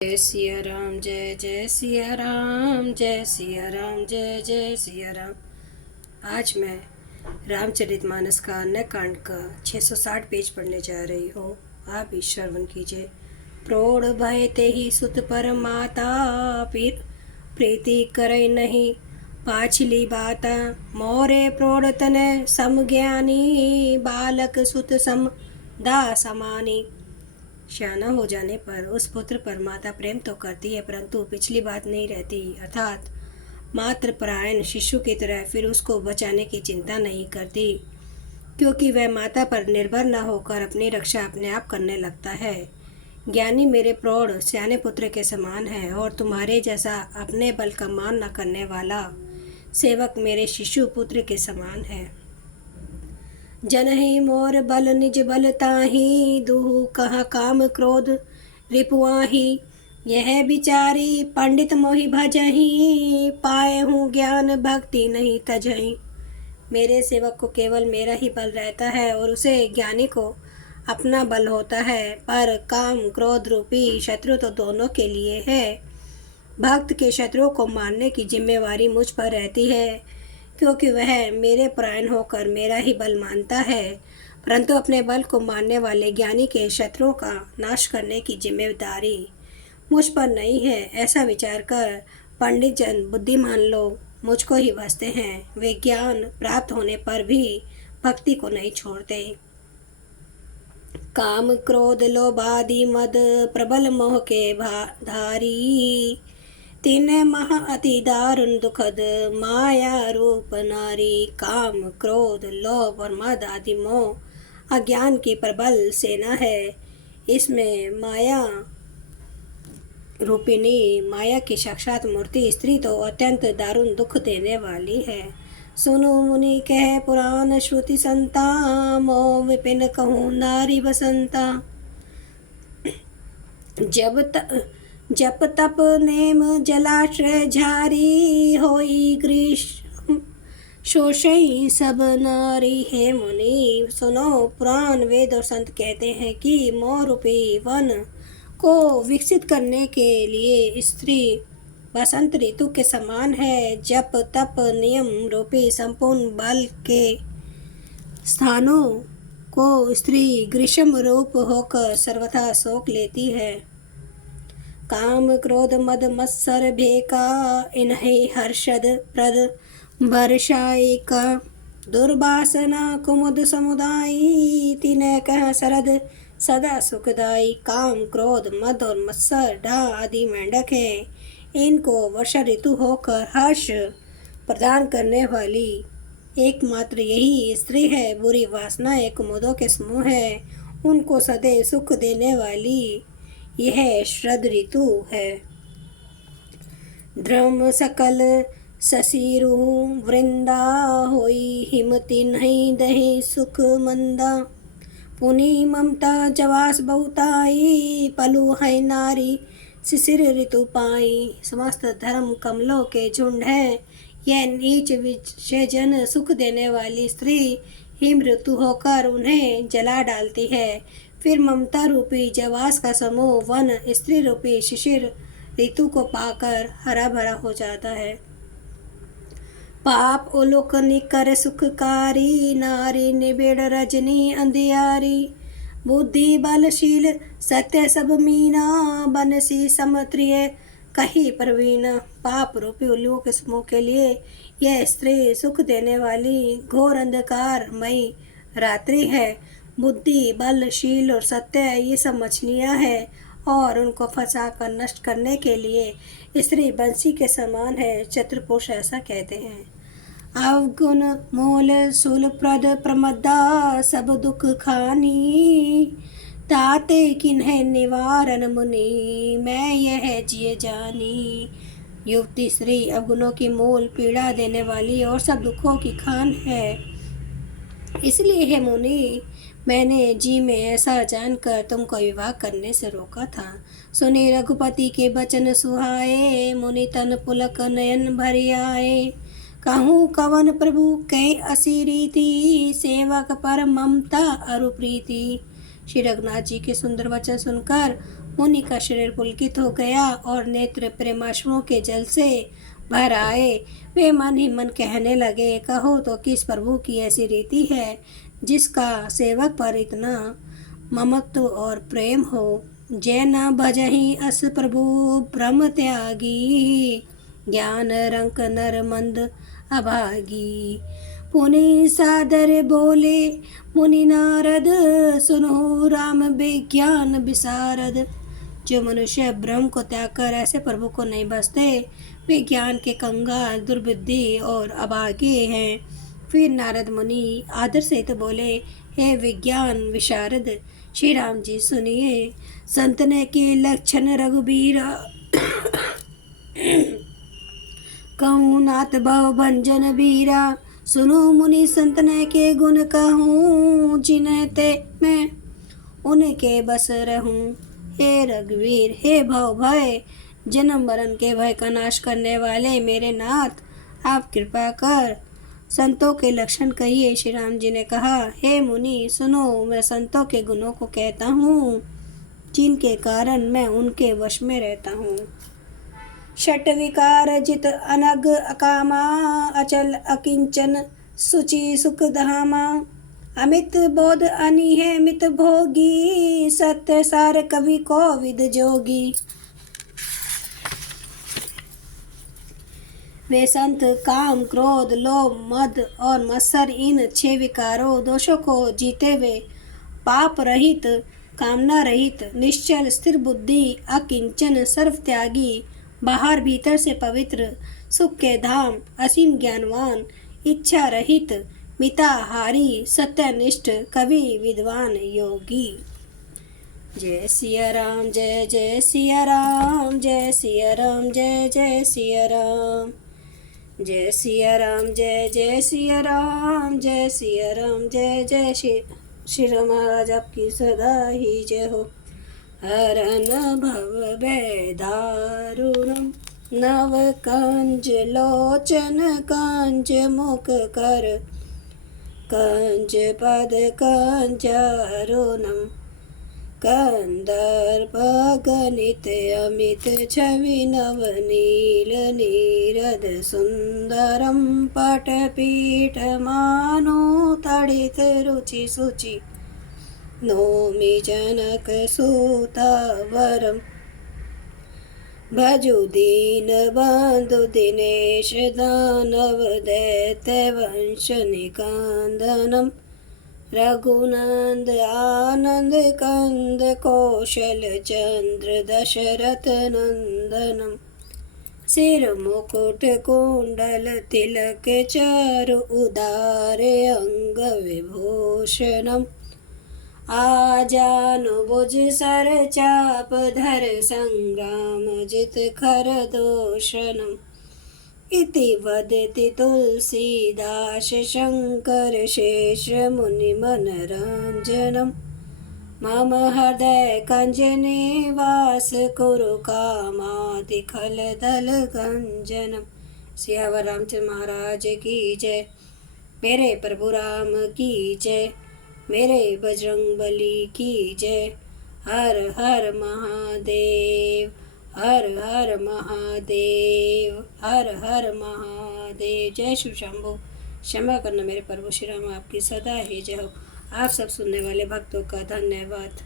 जय सिया राम, जय जय सिया राम, जय सिया राम, जय जय सिया राम। आज मैं रामचरितमानस का अन्य कांड का 660 पेज पढ़ने जा रही हूँ। आप भी श्रवण कीजिए। प्रौढ़ भय ते ही सुत पर माता, पीर प्रीति करे नहीं पाछली बाता। मोरे प्रौढ़ तने सम ज्ञानी, बालक सुत सम दा समानी। श्याना हो जाने पर उस पुत्र पर माता प्रेम तो करती है, परंतु पिछली बात नहीं रहती, अर्थात मात्र परायण शिशु की तरह फिर उसको बचाने की चिंता नहीं करती, क्योंकि वह माता पर निर्भर न होकर अपनी रक्षा अपने आप करने लगता है। ज्ञानी मेरे प्रौढ़ सियाने पुत्र के समान है, और तुम्हारे जैसा अपने बल का मान न करने वाला सेवक मेरे शिशु पुत्र के समान है। जनहि मोर बल निज बल ताहि, दुहु कहा काम क्रोध रिपुआहि। यह बिचारी पंडित मोहि भजहि, पाए हूँ ज्ञान भक्ति नहीं तजहि। मेरे सेवक को केवल मेरा ही बल रहता है, और उसे ज्ञानी को अपना बल होता है, पर काम क्रोध रूपी शत्रु तो दोनों के लिए है। भक्त के शत्रुओं को मारने की जिम्मेवारी मुझ पर रहती है, क्योंकि वह मेरे परायण होकर मेरा ही बल मानता है, परंतु अपने बल को मानने वाले ज्ञानी के शत्रुओं का नाश करने की जिम्मेदारी मुझ पर नहीं है। ऐसा विचार कर पंडित जन, बुद्धिमान लोग मुझको ही भजते हैं। वे ज्ञान प्राप्त होने पर भी भक्ति को नहीं छोड़ते। काम क्रोध लोभादि मद, प्रबल मोह के धारी। तीन महा अति दारुण दुखद, माया रूप नारी। काम क्रोध लोभ और मद आदि मोह अज्ञान की प्रबल सेना है। इसमें माया रूपिणी माया की साक्षात मूर्ति स्त्री तो अत्यंत दारुण दुख देने वाली है। सुनो मुनि कह पुराण श्रुति संता, मोह विपिन कहूँ नारी बसंता। जप तप नेम जलाश्रय झारी, होई ग्रीष्म शोषई सब नारी। है मुनि सुनो, पुराण वेद और संत कहते हैं कि मोह रूपी वन को विकसित करने के लिए स्त्री बसंत ऋतु के समान है। जप तप नियम रूपी संपूर्ण बल के स्थानों को स्त्री ग्रीष्म रूप होकर सर्वथा सोख लेती है। काम क्रोध मद मत्सर भेका, इन्हें हर्षद प्रद वर्षायिका। दुर्वासना कुमुद समुदायी, तिन्ह कह शरद सदा सुखदाई। काम क्रोध मद और मत्सर डा आदि मेंढक है, इनको वर्षा ऋतु होकर हर्ष प्रदान करने वाली एकमात्र यही स्त्री है। बुरी वासनाएं कुमुदों के समूह है, उनको सदैव सुख देने वाली यह शरद ऋतु है। ध्रुम सकल ससीरु वृंदा, होई हिमति नहीं दही सुख मंदा। पुनि ममता जवास बहुताई, पलु है नारी शिशिर ऋतु पाई। समस्त धर्म कमलों के झुंड है, यह नीच विषयजन सुख देने वाली स्त्री हिम ऋतु होकर उन्हें जला डालती है। फिर ममता रूपी जवास का समूह वन स्त्री रूपी शिशिर ऋतु को पाकर हरा भरा हो जाता है। पाप उलुक निकर सुखकारी, नारी निबिड़ रजनी अंधियारी। बुद्धि बलशील सत्य सब मीना, बनसी समत्रिय कही प्रवीणा। पाप रूपी उल्लू के समूह के लिए यह स्त्री सुख देने वाली घोर अंधकारमयी रात्रि है। बुद्धि बलशील और सत्य ये सब मछलियाँ हैं, और उनको फंसा कर नष्ट करने के लिए स्त्री बंसी के समान है। चतुर्पुरुष ऐसा कहते हैं। अवगुण मूल शूल प्रद प्रमदा, सब दुख खानी। ताते किन्हें निवारण मुनि, मैं यह जिये जानी। युवती स्त्री अवगुणों की मूल पीड़ा देने वाली और सब दुखों की खान है, इसलिए है मुनि मैंने जी में ऐसा जानकर तुमको विवाह करने से रोका था। सुने रघुपति के बचन सुहाए, मुनि तन पुलक नयन भरि आए। कहूँ कवन प्रभु कै असी रीति, सेवक पर ममता अरु प्रीति। श्री रघुनाथ जी के सुंदर वचन सुनकर मुनि का शरीर पुलकित हो गया और नेत्र प्रेमाश्रुओं के जल से भर आए। वे मन ही मन कहने लगे, कहो तो किस प्रभु की ऐसी रीति है जिसका सेवक पर इतना ममत्व और प्रेम हो। जय न भजहि अस प्रभु ब्रह्म त्यागी, ज्ञान रंक नर मंद अभागी। पुनि सादर बोले मुनि नारद, सुनो राम विज्ञान विशारद। जो मनुष्य ब्रह्म को त्याग कर ऐसे प्रभु को नहीं बसते, वे ज्ञान के कंगाल, दुर्बुद्धि और अभागे हैं। फिर नारद मुनि आदर से तो बोले, हे विज्ञान विशारद श्री राम जी सुनिए। संतने के लक्षण रघुबीरा, कहूँ नाथ भव भंजन बीरा। सुनो मुनि संतने के गुण कहूँ, जिन्हें ते मैं उनके बस रहूँ। हे रघुवीर, हे भव भय, जन्म मरण के भय का नाश करने वाले मेरे नाथ, आप कृपा कर संतों के लक्षण कहिए। श्री राम जी ने कहा, हे मुनि सुनो, मैं संतों के गुणों को कहता हूँ, जिनके कारण मैं उनके वश में रहता हूँ। षट विकार जित अनग अकामा, अचल अकिंचन सुचि सुख धामा। अमित बोध अनिह मित भोगी, सत्य सार कवि को विद जोगी। वे संत काम, क्रोध, लोभ, मद और मत्सर, इन 6 विकारों दोषों को जीते हुए पाप रहित, कामना रहित, निश्चल स्थिर बुद्धि, अकिंचन, सर्व त्यागी, बाहर भीतर से पवित्र, सुख के धाम, असीम ज्ञानवान, इच्छा रहित, मिताहारी, सत्यनिष्ठ, कवि, विद्वान, योगी। जय सिया राम, जय जय सिया राम, जय सिया राम, जय जय सिया राम। जय सिया राम, जय जय सिया राम, जय सिया राम, जय जय श्री राम महाराज आपकी सदा ही जय हो। हरन भव भय दारुणम, नव कंज लोचन कंज मुख कर, कंज पद कंजरुणम। कंदर्प गणित अमित छवि नव नील नीरद सुंदरम। पटपीठ मानो तड़ित रुचि सुचि, नौमि जनक सुतवरम। भजु दीन बंधु दिनेश, दानव दैत्य वंश निकंदनम। रघुनंद आनंद कंद कौशल चंद्र दशरथ नंदनम। सिर मुकुट कुंडल तिलक चारु, उदारे अंग विभूषणम। आजानुभुज सर चाप धर, संग्राम जित खर दूषणम। इति वदति तुलसीदास शंकर शेष मुनि मनरंजनम। मम हृदय कंज निवास, कुरु कामादि खल दल गंजनम। सियावर रामचंद्र महाराज की जय। मेरे प्रभु राम की जय। मेरे बजरंग बली की जय। हर हर महादेव, हर हर महादेव, हर हर महादेव। जय शिव शंभु। क्षमा करना मेरे प्रभु श्री राम, आपकी सदा ही जय हो। आप सब सुनने वाले भक्तों का धन्यवाद।